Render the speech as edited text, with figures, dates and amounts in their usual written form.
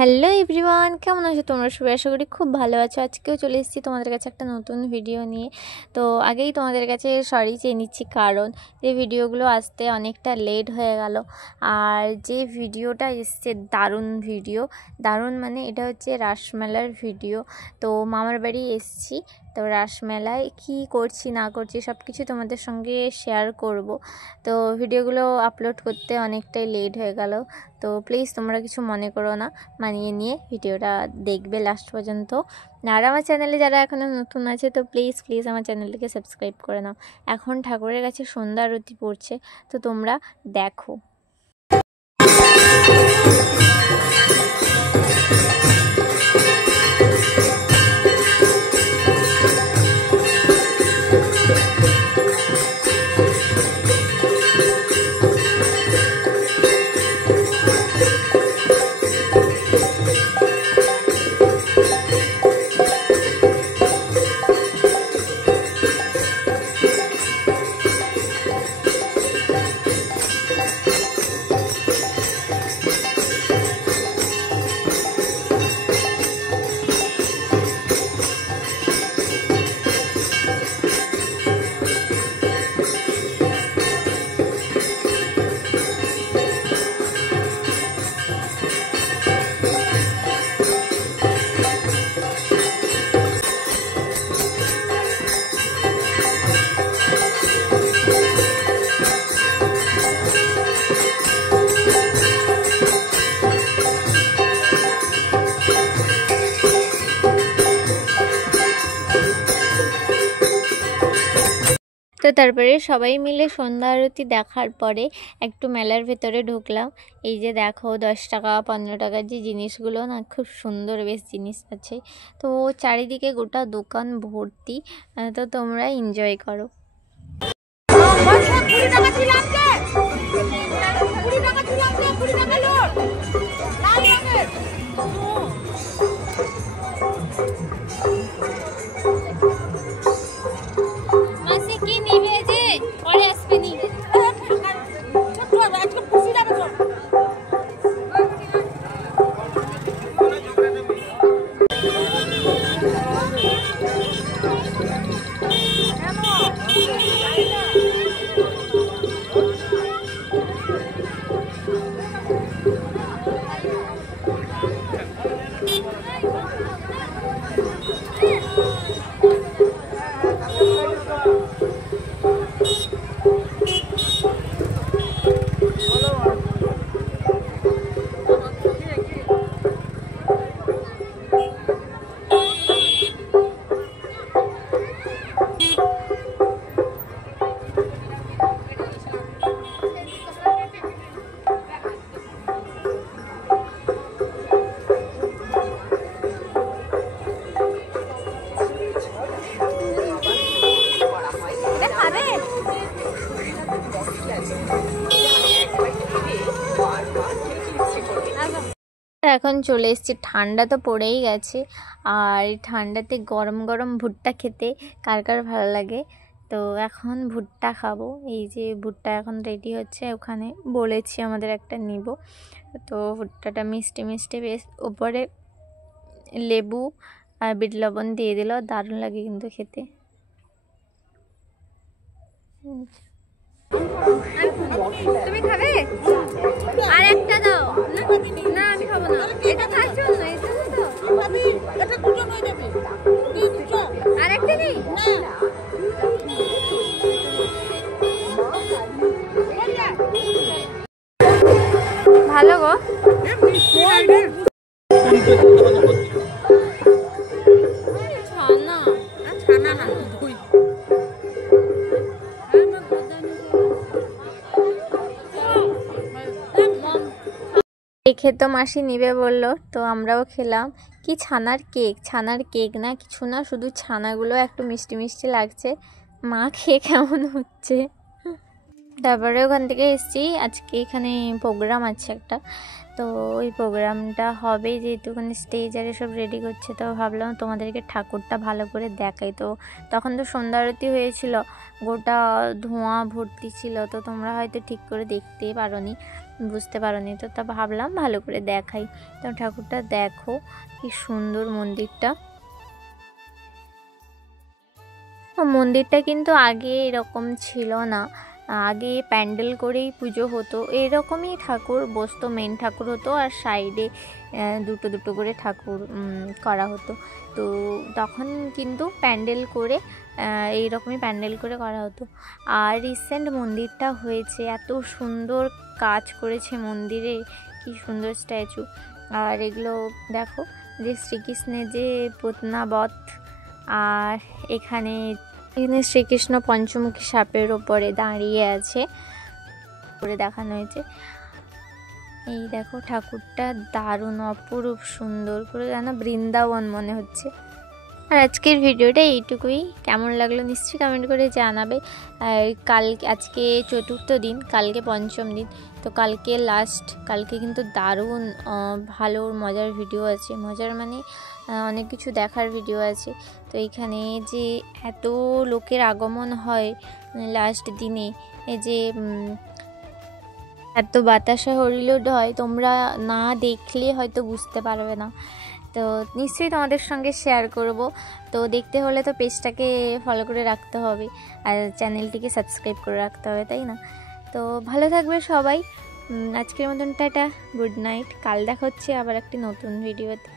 Hello everyone, কেমন আছো তোমরা সবাই? আশা করি খুব ভালো আছো। আজকেও চলে এসেছি তোমাদের কাছে একটা নতুন ভিডিও নিয়ে। তো আগেই তোমাদের কাছে সরি চেয়ে নিচ্ছি, কারণ এই ভিডিওগুলো আসতে অনেকটা লেট হয়ে গেল। আর যে ভিডিওটা এসছে দারুণ ভিডিও, দারুণ মানে এটা হচ্ছে রাসমেলার ভিডিও। তো মামার বাড়ি এসেছি, তো রাসমেলায় কী করছি না করছি সব কিছু তোমাদের সঙ্গে শেয়ার করব। তো ভিডিওগুলো আপলোড করতে অনেকটাই লেট হয়ে গেল, তো প্লিজ তোমরা কিছু মনে করো না, মানিয়ে নিয়ে ভিডিওটা দেখবে লাস্ট পর্যন্ত। আর আমার চ্যানেলে যারা এখনও নতুন আছে তো প্লিজ আমার চ্যানেলটিকে সাবস্ক্রাইব করে নাও। এখন ঠাকুরের কাছে সন্ধ্যা আরতি পড়ছে, তো তোমরা দেখো। তো তারপরে সবাই মিলে সন্ধ্যা আরতি দেখার পরে একটু মেলার ভেতরে ঢুকলাম। এই যে দেখো 10 টাকা 15 টাকার যে জিনিসগুলো না, খুব সুন্দর বেশ জিনিস আছে। তো চারিদিকে গোটা দোকান ভর্তি, তো তোমরা এনজয় করো। এখন চলে এসেছি, ঠান্ডা তো পড়েই গেছে, আর ঠান্ডাতে গরম গরম ভুট্টা খেতে কার কার ভালো লাগে। তো এখন ভুট্টা খাবো। এই যে ভুট্টা এখন রেডি হচ্ছে, ওখানে বলেছি আমাদের একটা নিব। তো ভুট্টাটা মিষ্টি মিষ্টি বেশ, উপরে লেবু আর বিট লবণ দিয়ে দিল, দারুণ লাগে কিন্তু খেতে। তুমি খাবে? আর একটা দাও। না আমি খাবো না, এটা খাচ্ছো না, এটা দুটো হয়ে যাবে। আর একটা নেই না, ভালো গো। খেতো মাসি নিবে বললো, তো আমরাও খেলাম। কি ছানার কেক না কিছু না, শুধু ছানাগুলো একটু মিষ্টি মিষ্টি লাগছে। মা খেয়ে কেমন হচ্ছে। তারপরে ওখান থেকে এসেছি, আজকে এখানে প্রোগ্রাম আছে একটা, তো তো ওই প্রোগ্রামটা হবে যেহেতুখানি স্টেজ আর এসব রেডি করছে, তো ভাবলাম তোমাদেরকে ঠাকুরটা ভালো করে দেখাই। তো তখন তো সন্ধ্যা আরতি হয়েছিল, গোটা ধোঁয়া ভর্তি ছিল, তো তোমরা হয়তো ঠিক করে দেখতেই পারোনি, বুঝতে পারোনি। তো তা ভাবলাম ভালো করে দেখাই। তো ঠাকুরটা দেখো কি সুন্দর মন্দিরটা। মন্দিরটা কিন্তু আগে এরকম ছিল না, আগে প্যান্ডেল করেই পুজো হতো, এরকমই ঠাকুর বসতো, মেন ঠাকুর হতো আর সাইডে দুটো দুটো করে ঠাকুর করা হতো। তো তখন কিন্তু প্যান্ডেল করে এইরকমই প্যান্ডেল করে করা হতো। আর রিসেন্ট মন্দিরটা হয়েছে, এত সুন্দর কাজ করেছে মন্দিরে, কি সুন্দর স্ট্যাচু। আর এগুলো দেখো যে শ্রীকৃষ্ণের যে পত্নাবত, আর এখানে শ্রীকৃষ্ণ পঞ্চমুখী সাপের ওপরে দাঁড়িয়ে আছে করে দেখানো হয়েছে। এই দেখো ঠাকুরটা দারুণ অপরূপ সুন্দর, পুরো যেন বৃন্দাবন মনে হচ্ছে। আর আজকের ভিডিওটা এইটুকুই, কেমন লাগলো নিশ্চয়ই কমেন্ট করে জানাবে। আর আজকে চতুর্থ দিন, কালকে পঞ্চম দিন, তো কালকে লাস্ট, কালকে কিন্তু দারুণ ভালো মজার ভিডিও আছে, মজার মানে অনেক কিছু দেখার ভিডিও আছে। তো এইখানে যে এত লোকের আগমন হয় লাস্ট দিনে, এই যে এত বাতাসা হরিলোড হয়, তোমরা না দেখলে হয়তো বুঝতে পারবে না। তো নিশ্চয়ই তোমাদের সঙ্গে শেয়ার করব। তো দেখতে হলে তো পেজটাকে ফলো করে রাখতে হবে আর চ্যানেলটিকে সাবস্ক্রাইব করে রাখতে হবে, তাই না? তো ভালো থাকবে সবাই। আজকের মতন টাটা, গুড নাইট। কাল দেখা হচ্ছে আবার একটি নতুন ভিডিওতে।